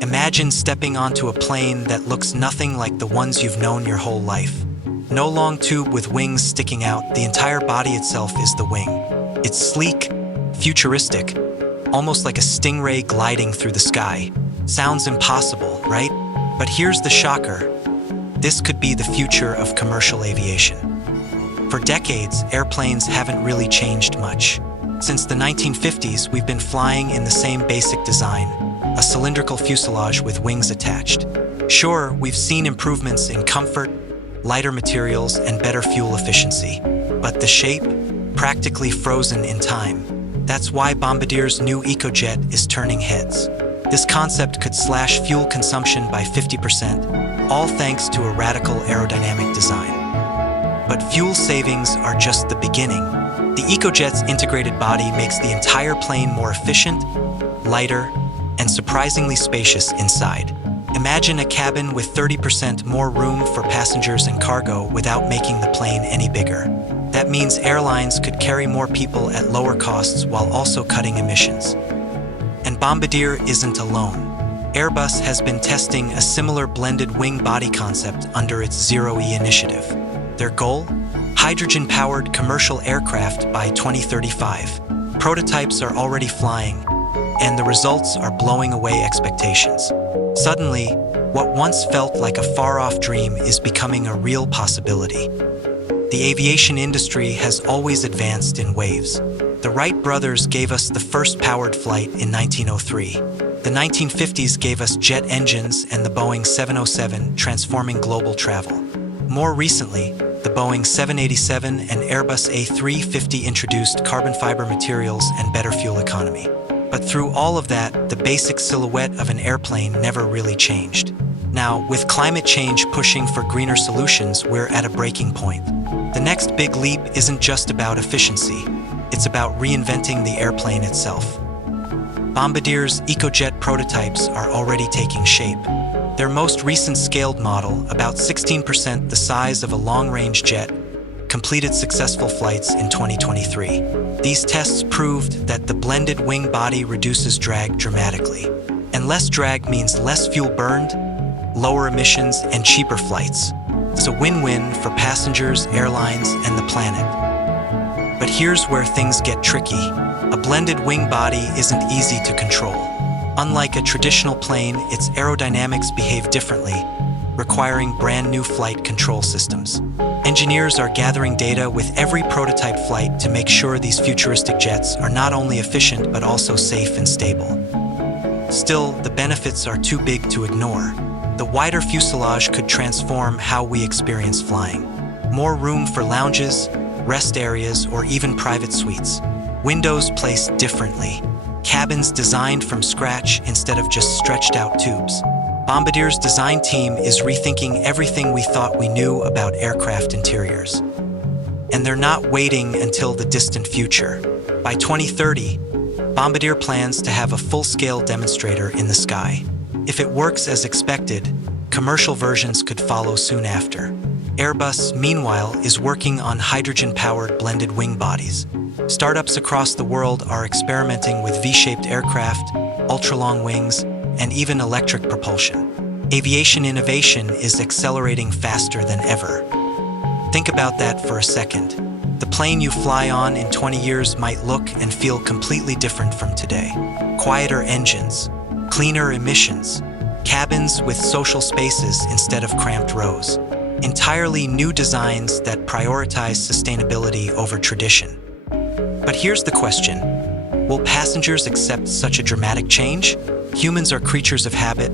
Imagine stepping onto a plane that looks nothing like the ones you've known your whole life. No long tube with wings sticking out, the entire body itself is the wing. It's sleek, futuristic, almost like a stingray gliding through the sky. Sounds impossible, right? But here's the shocker. This could be the future of commercial aviation. For decades, airplanes haven't really changed much. Since the 1950s, we've been flying in the same basic design, a cylindrical fuselage with wings attached. Sure, we've seen improvements in comfort, lighter materials, and better fuel efficiency. But the shape? Practically frozen in time. That's why Bombardier's new EcoJet is turning heads. This concept could slash fuel consumption by 50%, all thanks to a radical aerodynamic design. But fuel savings are just the beginning. The EcoJet's integrated body makes the entire plane more efficient, lighter, and surprisingly spacious inside. Imagine a cabin with 30% more room for passengers and cargo without making the plane any bigger. That means airlines could carry more people at lower costs while also cutting emissions. And Bombardier isn't alone. Airbus has been testing a similar blended wing body concept under its Zero-E initiative. Their goal? Hydrogen-powered commercial aircraft by 2035. Prototypes are already flying, and the results are blowing away expectations. Suddenly, what once felt like a far-off dream is becoming a real possibility. The aviation industry has always advanced in waves. The Wright brothers gave us the first powered flight in 1903. The 1950s gave us jet engines and the Boeing 707 transforming global travel. More recently, the Boeing 787 and Airbus A350 introduced carbon fiber materials and better fuel economy. But through all of that, the basic silhouette of an airplane never really changed. Now, with climate change pushing for greener solutions, we're at a breaking point. The next big leap isn't just about efficiency. It's about reinventing the airplane itself. Bombardier's EcoJet prototypes are already taking shape. Their most recent scaled model, about 16% the size of a long-range jet, completed successful flights in 2023. These tests proved that the blended wing body reduces drag dramatically. And less drag means less fuel burned, lower emissions, and cheaper flights. It's a win-win for passengers, airlines, and the planet. But here's where things get tricky. A blended wing body isn't easy to control. Unlike a traditional plane, its aerodynamics behave differently, requiring brand new flight control systems. Engineers are gathering data with every prototype flight to make sure these futuristic jets are not only efficient but also safe and stable. Still, the benefits are too big to ignore. The wider fuselage could transform how we experience flying. More room for lounges, rest areas, or even private suites. Windows placed differently. Cabins designed from scratch instead of just stretched out tubes. Bombardier's design team is rethinking everything we thought we knew about aircraft interiors. And they're not waiting until the distant future. By 2030, Bombardier plans to have a full-scale demonstrator in the sky. If it works as expected, commercial versions could follow soon after. Airbus, meanwhile, is working on hydrogen-powered blended wing bodies. Startups across the world are experimenting with V-shaped aircraft, ultra-long wings, and even electric propulsion. Aviation innovation is accelerating faster than ever. Think about that for a second. The plane you fly on in 20 years might look and feel completely different from today. Quieter engines, cleaner emissions, cabins with social spaces instead of cramped rows. Entirely new designs that prioritize sustainability over tradition. But here's the question. Will passengers accept such a dramatic change? Humans are creatures of habit,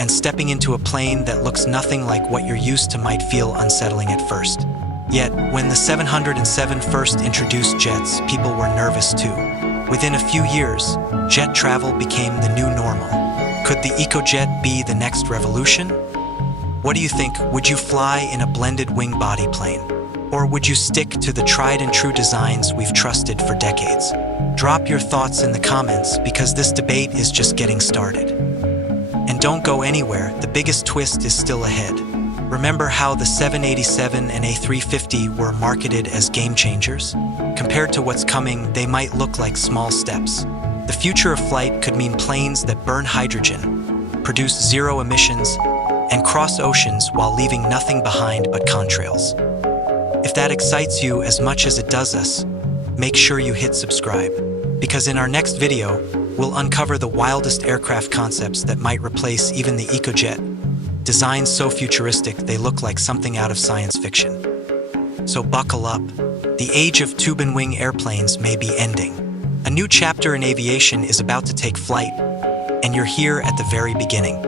and stepping into a plane that looks nothing like what you're used to might feel unsettling at first. Yet, when the 707 first introduced jets, people were nervous too. Within a few years, jet travel became the new normal. Could the EcoJet be the next revolution? What do you think? Would you fly in a blended wing body plane? Or would you stick to the tried and true designs we've trusted for decades? Drop your thoughts in the comments because this debate is just getting started. And don't go anywhere, the biggest twist is still ahead. Remember how the 787 and A350 were marketed as game changers? Compared to what's coming, they might look like small steps. The future of flight could mean planes that burn hydrogen, produce zero emissions, and cross oceans while leaving nothing behind but contrails. If that excites you as much as it does us, make sure you hit subscribe, because in our next video, we'll uncover the wildest aircraft concepts that might replace even the EcoJet, designed so futuristic they look like something out of science fiction. So buckle up. The age of tube and wing airplanes may be ending. A new chapter in aviation is about to take flight, and you're here at the very beginning.